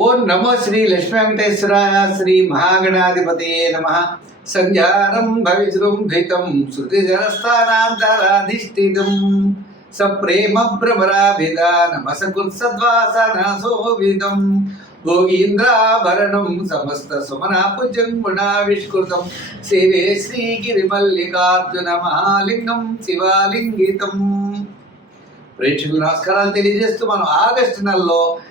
ఓం నమో శ్రీ లక్ష్మీ వెంకటేశ్వరాయ శ్రీ మహాగణాధిపతి నమ సంధ్యారం భవిజృంభితం శృతిజలస్థానాంతరాధిష్ఠితం సప్రేమ భ్రమరాభిధానమసకృత్సద్వాసనసోవిధం భోగీంద్రాభరణం సమస్త సుమనా సుమనాపుజం గుణావిష్కృతం శివే శ్రీగిరిమల్లికార్జున మహాలింగం శివాలింగితం ప్రేక్షకులు నమస్కారాలు తెలియజేస్తూ మనం ఆగస్టు నెలలో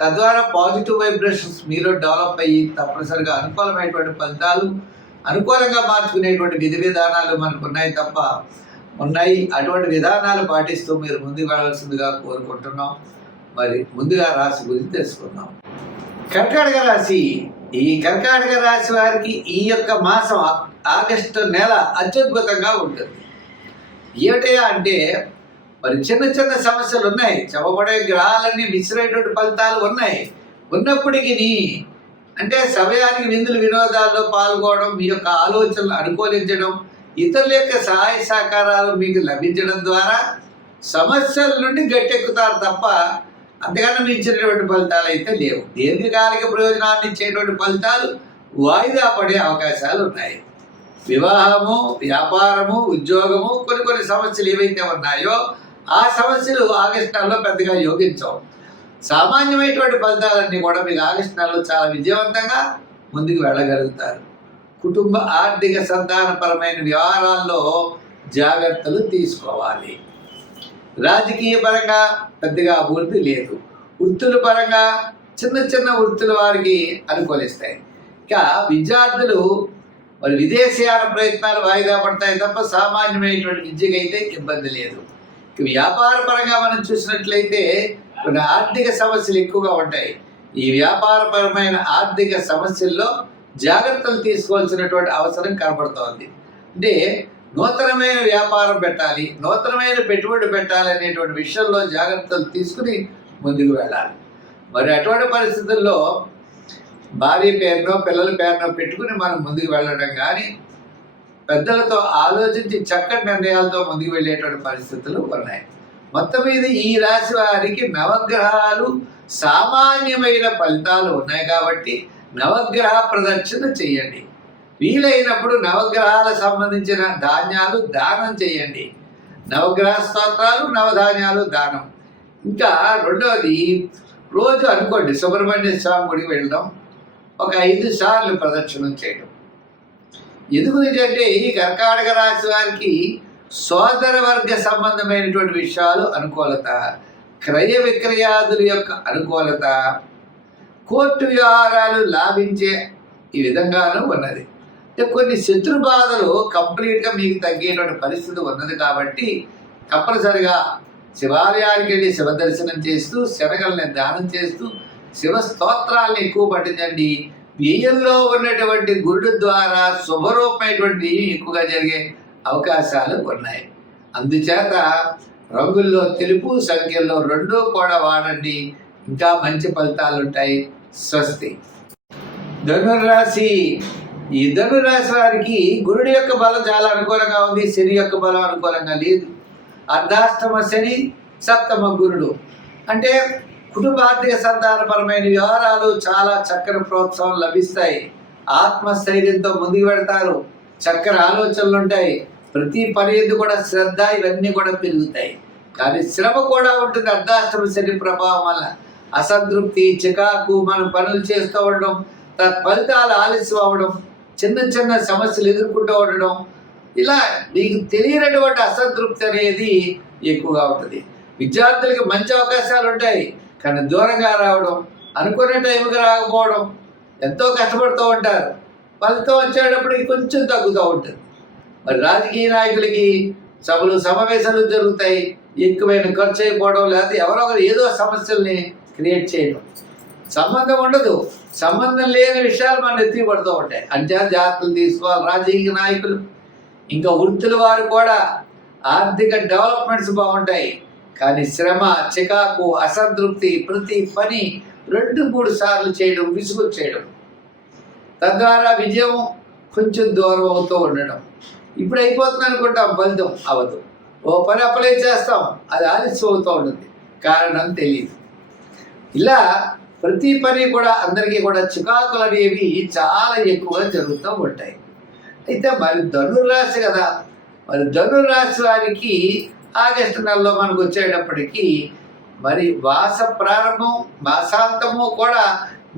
తద్వారా పాజిటివ్ వైబ్రేషన్స్ మీలో డెవలప్ అయ్యి తప్పనిసరిగా అనుకూలమైనటువంటి ఫలితాలు అనుకూలంగా మార్చుకునేటువంటి విధి విధానాలు మనకు ఉన్నాయి తప్ప ఉన్నాయి అటువంటి విధానాలు పాటిస్తూ మీరు ముందుకు వెళ్ళాల్సిందిగా కోరుకుంటున్నాం మరి ముందుగా రాశి గురించి తెలుసుకుందాం కర్కాటక రాశి ఈ కర్కాటక రాశి వారికి ఈ యొక్క మాసం ఆగస్టు నెల అత్యద్భుతంగా ఉంటుంది ఏమిటయా అంటే మరి చిన్న చిన్న సమస్యలు ఉన్నాయి చవబడే గ్రహాలన్నీ మిశ్రైనటువంటి ఫలితాలు ఉన్నాయి ఉన్నప్పటికీ అంటే సమయానికి విందులు వినోదాల్లో పాల్గొనడం మీ యొక్క ఆలోచనలు అనుకూలించడం ఇతరుల యొక్క సహాయ సహకారాలు మీకు లభించడం ద్వారా సమస్యల నుండి గట్టెక్కుతారు తప్ప అంతకన్నా మించినటువంటి ఫలితాలు అయితే లేవు దీర్ఘకాలిక ప్రయోజనాన్ని ఇచ్చేటువంటి ఫలితాలు వాయిదా పడే అవకాశాలు ఉన్నాయి వివాహము వ్యాపారము ఉద్యోగము కొన్ని కొన్ని సమస్యలు ఏవైతే ఉన్నాయో ఆ సమస్యలు ఆగస్టు నెలలో పెద్దగా యోగించవు సామాన్యమైనటువంటి ఫలితాలన్నీ కూడా మీకు ఆగస్టు నెలలో చాలా విజయవంతంగా ముందుకు వెళ్ళగలుగుతారు కుటుంబ ఆర్థిక సంతానపరమైన వ్యవహారాల్లో జాగ్రత్తలు తీసుకోవాలి రాజకీయ పరంగా పెద్దగా అభివృద్ధి లేదు వృత్తుల పరంగా చిన్న చిన్న వృత్తుల వారికి అనుకూలిస్తాయి ఇంకా విద్యార్థులు వారి విదేశీయాన ప్రయత్నాలు వాయిదా పడతాయి తప్ప సామాన్యమైనటువంటి విద్యకైతే ఇబ్బంది లేదు వ్యాపార పరంగా మనం చూసినట్లయితే కొన్ని ఆర్థిక సమస్యలు ఎక్కువగా ఉంటాయి ఈ వ్యాపారపరమైన ఆర్థిక సమస్యల్లో జాగ్రత్తలు తీసుకోవాల్సినటువంటి అవసరం కనబడుతోంది అంటే నూతనమైన వ్యాపారం పెట్టాలి నూతనమైన పెట్టుబడి పెట్టాలి అనేటువంటి విషయంలో జాగ్రత్తలు తీసుకుని ముందుకు వెళ్ళాలి మరి అటువంటి పరిస్థితుల్లో భార్య పేరునో పిల్లల పేరునో పెట్టుకుని మనం ముందుకు వెళ్ళడం కానీ పెద్దలతో ఆలోచించి చక్కటి నిర్ణయాలతో ముందుకు వెళ్ళేటువంటి పరిస్థితులు ఉన్నాయి మొత్తం మీద ఈ రాశి వారికి నవగ్రహాలు సామాన్యమైన ఫలితాలు ఉన్నాయి కాబట్టి నవగ్రహ ప్రదక్షిణ చేయండి వీలైనప్పుడు నవగ్రహాలకు సంబంధించిన ధాన్యాలు దానం చేయండి నవగ్రహ స్తోత్రాలు నవధాన్యాలు దానం ఇంకా రెండవది రోజు అనుకోండి సుబ్రహ్మణ్య స్వామి గుడికి వెళ్ళడం ఒక ఐదు సార్లు ప్రదక్షిణం చేయడం ఎందుకు అంటే ఈ కర్కాటక రాశి వారికి సోదర వర్గ సంబంధమైనటువంటి విషయాలు అనుకూలత క్రయ విక్రయాదుల యొక్క అనుకూలత కోర్టు వ్యవహారాలు లాభించే ఈ విధంగానూ ఉన్నది అంటే కొన్ని శత్రు బాధలు కంప్లీట్గా మీకు తగ్గేటువంటి పరిస్థితి ఉన్నది కాబట్టి తప్పనిసరిగా శివాలయానికి వెళ్ళి శివ దర్శనం చేస్తూ శనగల్ని దానం చేస్తూ శివ స్తోత్రాలను ఎక్కువ పట్టించండి వ్యయంలో ఉన్నటువంటి గురుడు ద్వారా శుభరూపమైనటువంటి ఎక్కువగా జరిగే అవకాశాలు ఉన్నాయి అందుచేత రంగుల్లో తెలుపు సంఖ్యల్లో రెండూ కూడా వాడండి ఇంకా మంచి ఫలితాలు ఉంటాయి స్వస్తి ధనురాశి ఈ ధనురాశి వారికి గురుడి యొక్క బలం చాలా అనుకూలంగా ఉంది శని యొక్క బలం అనుకూలంగా లేదు అర్ధాష్టమ శని సప్తమ గురుడు అంటే కుటుంబార్థిక సంతానపరమైన వ్యవహారాలు చాలా చక్కని ప్రోత్సాహం లభిస్తాయి ఆత్మస్థైర్యంతో ముందుకు పెడతారు చక్కని ఆలోచనలు ఉంటాయి ప్రతి పని కూడా శ్రద్ధ ఇవన్నీ కూడా పెరుగుతాయి కానీ శ్రమ కూడా ఉంటుంది అర్ధాశ్రమ శని ప్రభావం వల్ల అసంతృప్తి చికాకు మనం పనులు చేస్తూ ఉండడం తత్ఫలితాలు ఆలస్యం అవ్వడం చిన్న చిన్న సమస్యలు ఎదుర్కొంటూ ఉండడం ఇలా మీకు తెలియనటువంటి అసంతృప్తి అనేది ఎక్కువగా ఉంటుంది విద్యార్థులకి మంచి అవకాశాలు ఉంటాయి కానీ దూరంగా రావడం అనుకునే టైంకి రాకపోవడం ఎంతో కష్టపడుతూ ఉంటారు ఫలితం వచ్చేటప్పుడు కొంచెం తగ్గుతూ ఉంటుంది మరి రాజకీయ నాయకులకి సభలు సమావేశాలు జరుగుతాయి ఎక్కువైన ఖర్చు అయిపోవడం లేకపోతే ఎవరో ఒకరు ఏదో సమస్యల్ని క్రియేట్ చేయడం సంబంధం ఉండదు సంబంధం లేని విషయాలు మన ఎత్తి పడుతూ ఉంటాయి అంచనా జాగ్రత్తలు తీసుకోవాలి రాజకీయ నాయకులు ఇంకా వృత్తుల వారు కూడా ఆర్థిక డెవలప్మెంట్స్ బాగుంటాయి కానీ శ్రమ చికాకు అసంతృప్తి ప్రతి పని రెండు మూడు సార్లు చేయడం విసుగు చేయడం తద్వారా విజయం కొంచెం దూరం అవుతూ ఉండడం ఇప్పుడు అయిపోతుంది అనుకుంటాం ఫలితం అవ్వదు ఓ పని అప్లై చేస్తాం అది ఆలస్యం అవుతూ ఉంటుంది కారణం తెలియదు ఇలా ప్రతి పని కూడా అందరికీ కూడా చికాకులు అనేవి చాలా ఎక్కువగా జరుగుతూ ఉంటాయి అయితే మరి ధనుర్రాశి కదా మరి ధనుర్రాశి వారికి ఆగస్టు నెలలో మనకు వచ్చేటప్పటికీ మరి వాస ప్రారంభం మాసాంతము కూడా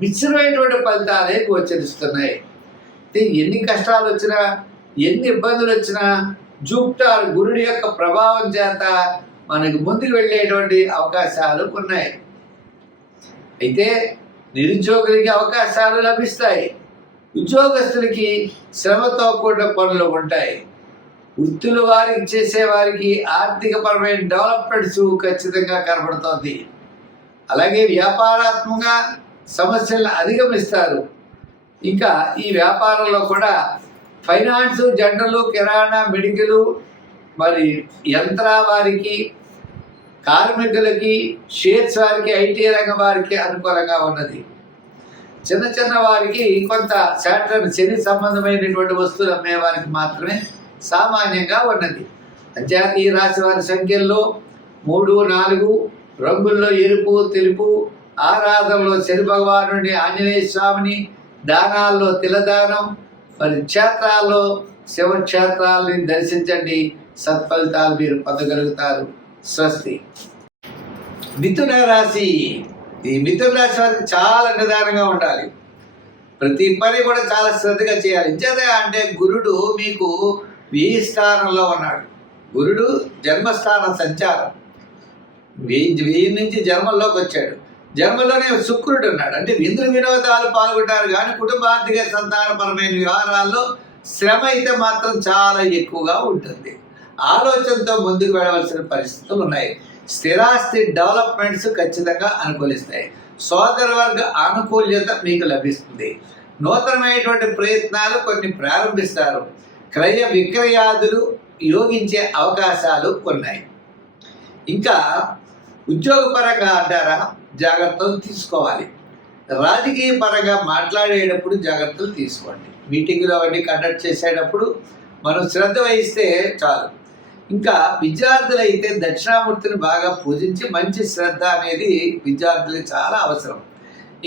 మిశ్రమైనటువంటి ఫలితాలే గోచరిస్తున్నాయి ఎన్ని కష్టాలు వచ్చినా ఎన్ని ఇబ్బందులు వచ్చినా జూప్టార్ గురుడి యొక్క ప్రభావం చేత మనకు ముందుకు వెళ్ళేటువంటి అవకాశాలు ఉన్నాయి అయితే నిరుద్యోగులకి అవకాశాలు లభిస్తాయి ఉద్యోగస్తులకి శ్రమతో కూడిన పనులు ఉంటాయి వృత్తులు వారికి చేసేవారికి ఆర్థికపరమైన డెవలప్మెంట్స్ ఖచ్చితంగా కనబడుతోంది అలాగే వ్యాపారాత్మకంగా సమస్యలను అధిగమిస్తారు ఇంకా ఈ వ్యాపారంలో కూడా ఫైనాన్స్ జనరలు కిరాణా మెడికల్ మరి యంత్ర వారికి కార్మికులకి షేర్స్ వారికి ఐటీ రంగం వారికి అనుకూలంగా ఉన్నది చిన్న చిన్న వారికి కొంత శాటర్ శని సంబంధమైనటువంటి వస్తువులు అమ్మేవారికి మాత్రమే సామాన్యంగా ఉన్నది అంచేత రాశి వారి సంఖ్యల్లో మూడు నాలుగు రంగుల్లో ఎరుపు తెలుపు ఆరాధనలో శని భగవాను ఆంజనేయ స్వామిని దానాల్లో తిలదానం మరి క్షేత్రాల్లో శివక్షేత్రాలని దర్శించండి సత్ఫలితాలు మీరు పొందగలుగుతారు స్వస్తి మిథున రాశి ఈ మిథున రాశి వారికి చాలా నిదానంగా ఉండాలి ప్రతి పని కూడా చాలా శ్రద్ధగా చేయాలి ఇంచేదే అంటే గురుడు మీకు వెయ్యి స్థానంలో ఉన్నాడు గురుడు జన్మస్థాన సంచారం వెయ్యి వెయ్యి నుంచి జన్మంలోకి వచ్చాడు జన్మలోనే శుక్రుడు ఉన్నాడు అంటే ఇంద్ర వినోదాలు పాల్గొంటారు కానీ ఆర్థిక సంతానపరమైన వ్యవహారాల్లో శ్రమ అయితే మాత్రం చాలా ఎక్కువగా ఉంటుంది ఆలోచనతో ముందుకు వెళ్ళవలసిన పరిస్థితులు ఉన్నాయి స్థిరాస్తి డెవలప్మెంట్స్ ఖచ్చితంగా అనుకూలిస్తాయి వర్గ ఆనుకూల్యత మీకు లభిస్తుంది నూతనమైనటువంటి ప్రయత్నాలు కొన్ని ప్రారంభిస్తారు క్రయ విక్రయాదులు యోగించే అవకాశాలు ఉన్నాయి ఇంకా ఉద్యోగపరంగా అంటారా జాగ్రత్తలు తీసుకోవాలి రాజకీయ పరంగా మాట్లాడేటప్పుడు జాగ్రత్తలు తీసుకోండి మీటింగ్లు అవన్నీ కండక్ట్ చేసేటప్పుడు మనం శ్రద్ధ వహిస్తే చాలు ఇంకా విద్యార్థులు అయితే దక్షిణామూర్తిని బాగా పూజించి మంచి శ్రద్ధ అనేది విద్యార్థులకు చాలా అవసరం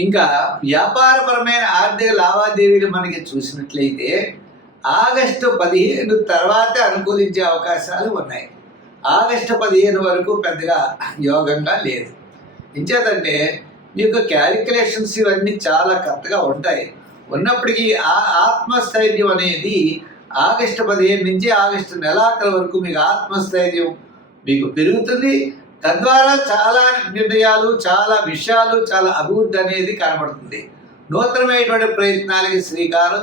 ఇంకా వ్యాపారపరమైన ఆర్థిక లావాదేవీలు మనకి చూసినట్లయితే ఆగస్టు పదిహేను తర్వాత అనుకూలించే అవకాశాలు ఉన్నాయి ఆగస్టు పదిహేను వరకు పెద్దగా యోగంగా లేదు ఇంచేతంటే మీకు క్యాలిక్యులేషన్స్ ఇవన్నీ చాలా కరెక్ట్గా ఉంటాయి ఉన్నప్పటికీ ఆ ఆత్మస్థైర్యం అనేది ఆగస్టు పదిహేను నుంచి ఆగస్టు నెలాఖరు వరకు మీకు ఆత్మస్థైర్యం మీకు పెరుగుతుంది తద్వారా చాలా నిర్ణయాలు చాలా విషయాలు చాలా అభివృద్ధి అనేది కనబడుతుంది నూతనమైనటువంటి ప్రయత్నాలకి శ్రీకారం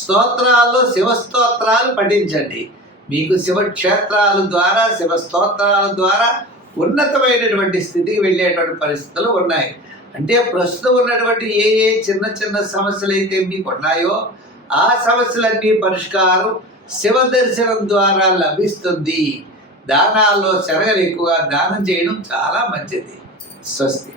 స్తోత్రాల్లో శివస్తోత్రాలు పఠించండి మీకు శివక్షేత్రాల ద్వారా శివస్తోత్రాల ద్వారా ఉన్నతమైనటువంటి స్థితికి వెళ్ళేటువంటి పరిస్థితులు ఉన్నాయి అంటే ప్రస్తుతం ఉన్నటువంటి ఏ ఏ చిన్న చిన్న సమస్యలు అయితే మీకు ఉన్నాయో ఆ సమస్యలన్నీ పరిష్కారం శివ దర్శనం ద్వారా లభిస్తుంది దానాల్లో శరగలు ఎక్కువగా దానం చేయడం చాలా మంచిది స్వస్తి